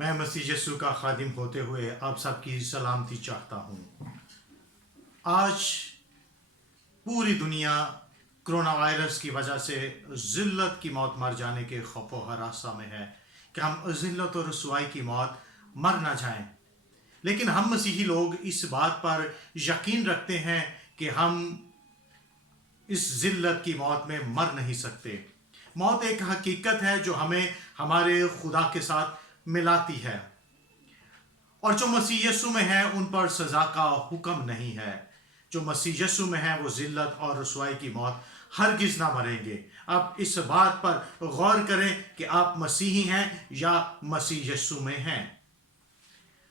میں مسیح یسوع کا خادم ہوتے ہوئے آپ سب کی سلامتی چاہتا ہوں۔ آج پوری دنیا کرونا وائرس کی وجہ سے ذلت کی موت مر جانے کے خوف و ہراساں میں ہے کہ ہم ذلت اور رسوائی کی موت مر نہ جائیں، لیکن ہم مسیحی لوگ اس بات پر یقین رکھتے ہیں کہ ہم اس ذلت کی موت میں مر نہیں سکتے۔ موت ایک حقیقت ہے جو ہمیں ہمارے خدا کے ساتھ ملاتی ہے، اور جو مسیح یسوع میں ہیں ان پر سزا کا حکم نہیں ہے۔ جو مسیح یسوع میں ہیں وہ ذلت اور رسوائی کی موت ہرگز نہ مریں گے۔ آپ اس بات پر غور کریں کہ آپ مسیحی ہیں یا مسیح یسوع میں ہیں۔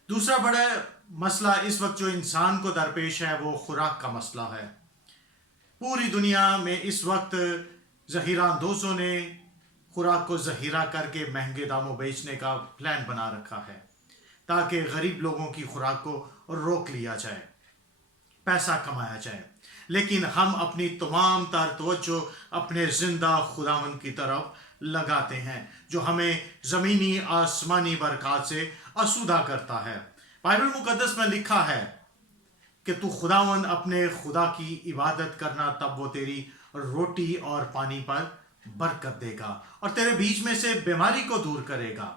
دوسرا بڑا مسئلہ اس وقت جو انسان کو درپیش ہے وہ خوراک کا مسئلہ ہے۔ پوری دنیا میں اس وقت ذخیرہ اندوزوں نے خوراک کو ذخیرہ کر کے مہنگے داموں بیچنے کا پلان بنا رکھا ہے تاکہ غریب لوگوں کی خوراک کو روک لیا جائے، پیسہ کمایا جائے۔ لیکن ہم اپنی تمام تر توجہ اپنے زندہ خداوند کی طرف لگاتے ہیں جو ہمیں زمینی آسمانی برکات سے آسودہ کرتا ہے۔ بائبل مقدس میں لکھا ہے کہ تو خداوند اپنے خدا کی عبادت کرنا، تب وہ تیری روٹی اور پانی پر برکت دے گا اور تیرے بیچ میں سے بیماری کو دور کرے گا۔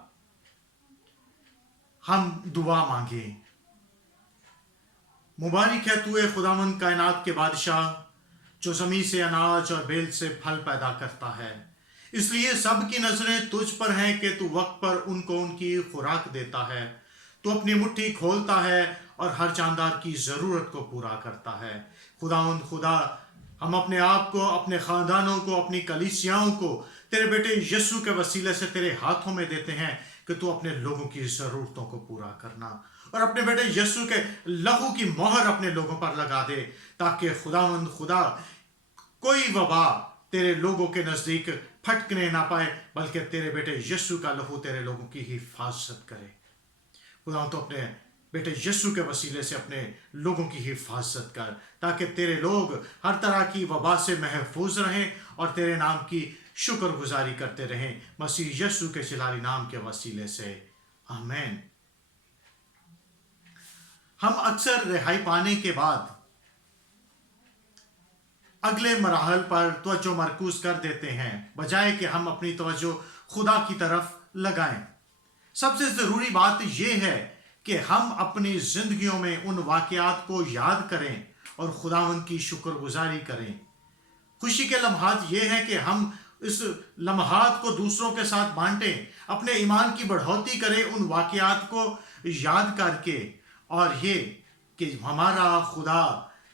ہم دعا مانگیں۔ مبارک ہے تو اے خداوند کائنات کے بادشاہ جو زمین سے اناج اور بیل سے پھل پیدا کرتا ہے۔ اس لیے سب کی نظریں تجھ پر ہیں کہ تو وقت پر ان کو ان کی خوراک دیتا ہے۔ تو اپنی مٹھی کھولتا ہے اور ہر جاندار کی ضرورت کو پورا کرتا ہے۔ خداوند خدا، ہم اپنے آپ کو، اپنے خاندانوں کو، اپنی کلیسیاؤں کو تیرے بیٹے یسوع کے وسیلے سے تیرے ہاتھوں میں دیتے ہیں کہ تو اپنے لوگوں کی ضرورتوں کو پورا کرنا اور اپنے بیٹے یسوع کے لہو کی مہر اپنے لوگوں پر لگا دے تاکہ خداوند خدا کوئی وبا تیرے لوگوں کے نزدیک پھٹکنے نہ پائے، بلکہ تیرے بیٹے یسوع کا لہو تیرے لوگوں کی حفاظت کرے۔ خداوند تو اپنے بیٹے یسوع کے وسیلے سے اپنے لوگوں کی حفاظت کر تاکہ تیرے لوگ ہر طرح کی وبا سے محفوظ رہیں اور تیرے نام کی شکر گزاری کرتے رہیں، مسیح یسوع کے جلالی نام کے وسیلے سے، آمین۔ ہم اکثر رہائی پانے کے بعد اگلے مراحل پر توجہ مرکوز کر دیتے ہیں بجائے کہ ہم اپنی توجہ خدا کی طرف لگائیں۔ سب سے ضروری بات یہ ہے کہ ہم اپنی زندگیوں میں ان واقعات کو یاد کریں اور خداوند کی شکر گزاری کریں۔ خوشی کے لمحات یہ ہے کہ ہم اس لمحات کو دوسروں کے ساتھ بانٹیں، اپنے ایمان کی بڑھوتی کریں ان واقعات کو یاد کر کے، اور یہ کہ ہمارا خدا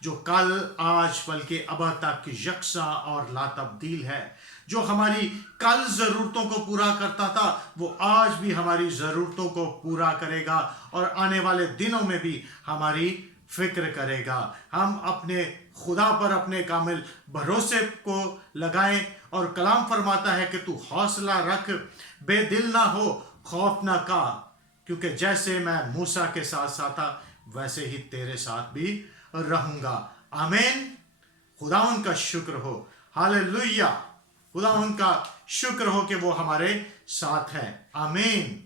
جو کل، آج، بلکہ ابد تک یکساں اور لا تبدیل ہے، جو ہماری کل ضرورتوں کو پورا کرتا تھا وہ آج بھی ہماری ضرورتوں کو پورا کرے گا اور آنے والے دنوں میں بھی ہماری فکر کرے گا۔ ہم اپنے خدا پر اپنے کامل بھروسے کو لگائیں، اور کلام فرماتا ہے کہ تو حوصلہ رکھ، بے دل نہ ہو، خوف نہ کھا، کیونکہ جیسے میں موسیٰ کے ساتھ ساتھ تھا ویسے ہی تیرے ساتھ بھی رہوں گا۔ آمین۔ خداوند کا شکر ہو، ہاللیلویہ۔ خداوند کا شکر ہو کہ وہ ہمارے ساتھ ہے، آمین۔